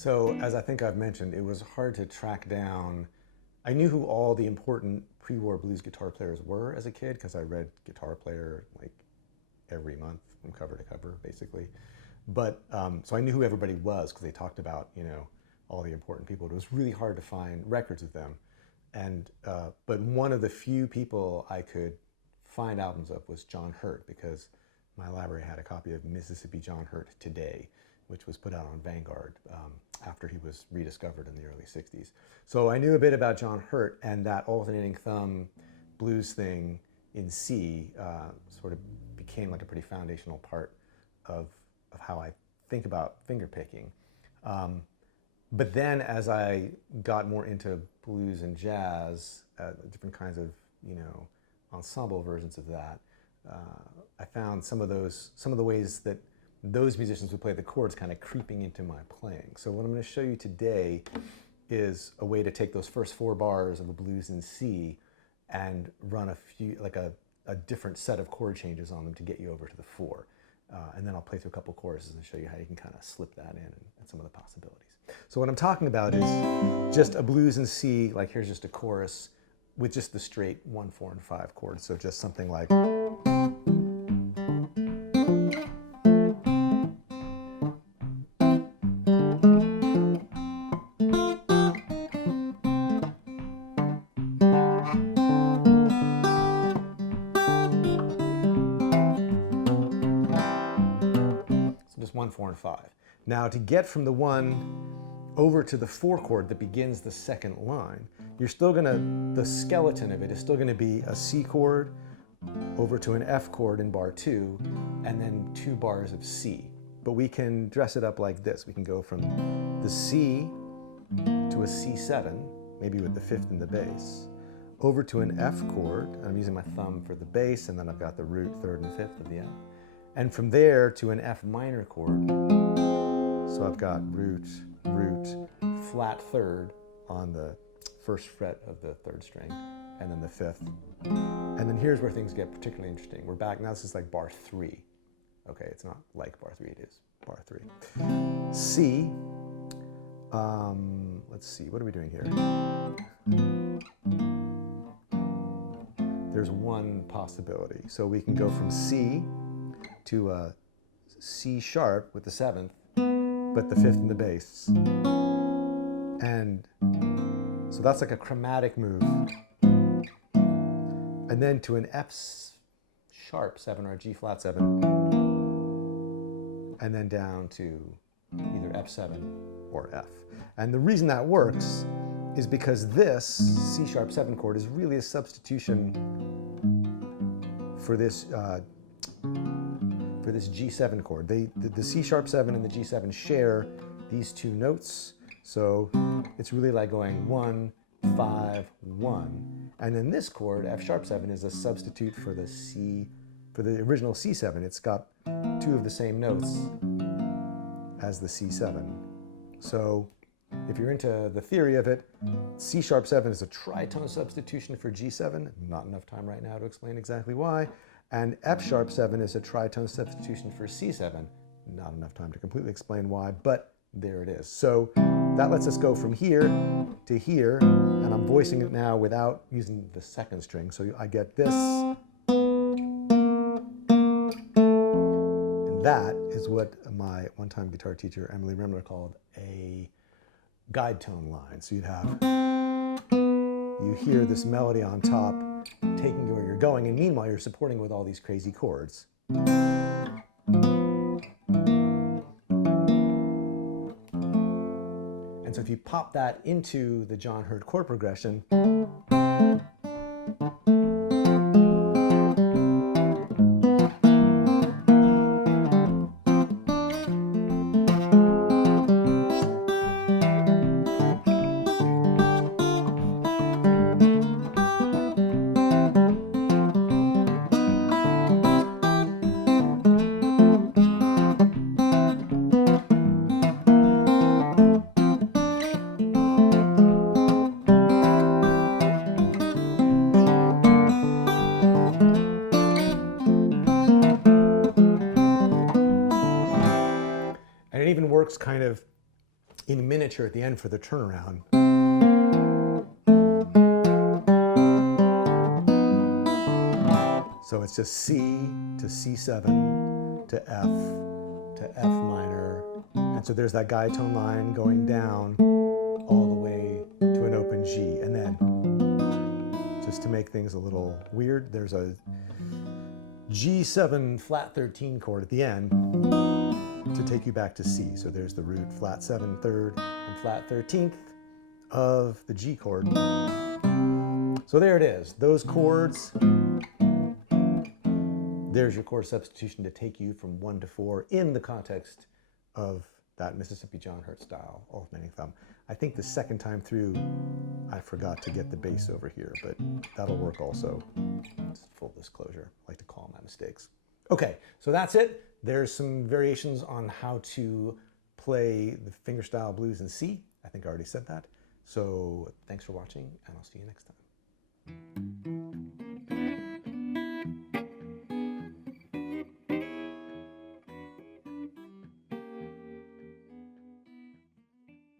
So, as I think I've mentioned, it was hard to track down. I knew who all the important pre-war blues guitar players were as a kid because I read Guitar Player like every month from cover to cover, basically. But so I knew who everybody was because they talked about, all the important people. It was really hard to find records of them. And but one of the few people I could find albums of was John Hurt, because my library had a copy of Mississippi John Hurt Today, which was put out on Vanguard after he was rediscovered in the early 60s. So I knew a bit about John Hurt, and that alternating thumb blues thing in C sort of became like a pretty foundational part of how I think about fingerpicking. But then as I got more into blues and jazz, different kinds of, ensemble versions of that, I found some of the ways that those musicians would play the chords kind of creeping into my playing. So what I'm going to show you today is a way to take those first 4 bars of a blues in C and run a few, like a different set of chord changes on them to get you over to the 4. And then I'll play through a couple choruses and show you how you can kind of slip that in and some of the possibilities. So what I'm talking about is just a blues in C, like here's just a chorus with just the straight 1, 4, and 5 chords. So just something like... just 1, 4, and 5. Now to get from the 1 over to the 4 chord that begins the second line, you're still the skeleton of it is still gonna be a C chord over to an F chord in bar 2, and then 2 bars of C. But we can dress it up like this. We can go from the C to a C7, maybe with the 5th in the bass, over to an F chord. I'm using my thumb for the bass, and then I've got the root 3rd and 5th of the F. And from there to an F minor chord. So I've got root, root, flat 3rd on the 1st fret of the 3rd string, and then the 5th. And then here's where things get particularly interesting. We're back, now this is like bar 3. Okay, it's not like bar 3, it is bar 3. C, let's see, what are we doing here? There's one possibility. So we can go from C to a C sharp with the 7th, but the 5th in the bass. And so that's like a chromatic move. And then to an F sharp 7 or a G flat 7. And then down to either F7 or F. And the reason that works is because this C sharp 7 chord is really a substitution for this G7 chord. The C sharp 7 and the G7 share these 2 notes. So it's really like going 1, 5, 1. And then this chord, F sharp 7, is a substitute for the original C7. It's got 2 of the same notes as the C7. So if you're into the theory of it, C sharp 7 is a tritone substitution for G7. Not enough time right now to explain exactly why. And F sharp 7 is a tritone substitution for C7. Not enough time to completely explain why, but there it is. So that lets us go from here to here, and I'm voicing it now without using the 2nd string. So I get this, and that is what my one-time guitar teacher, Emily Remler, called a guide tone line. So you hear this melody on top, taking you where you're going, and meanwhile you're supporting with all these crazy chords. And so if you pop that into the John Hurt chord progression, works kind of in miniature at the end for the turnaround. So it's just C to C7 to F minor. And so there's that guide tone line going down all the way to an open G. And then, just to make things a little weird, there's a G7 flat 13 chord at the end to take you back to C. So there's the root flat 7 third and flat 13th of the G chord. So there it is, those chords. There's your chord substitution to take you from 1 to 4 in the context of that Mississippi John Hurt style alternating thumb. I think the second time through, I forgot to get the bass over here, but that'll work also. Just full disclosure, I like to call my mistakes. Okay, so that's it. There's some variations on how to play the fingerstyle blues in C. I think I already said that. So thanks for watching, and I'll see you next time.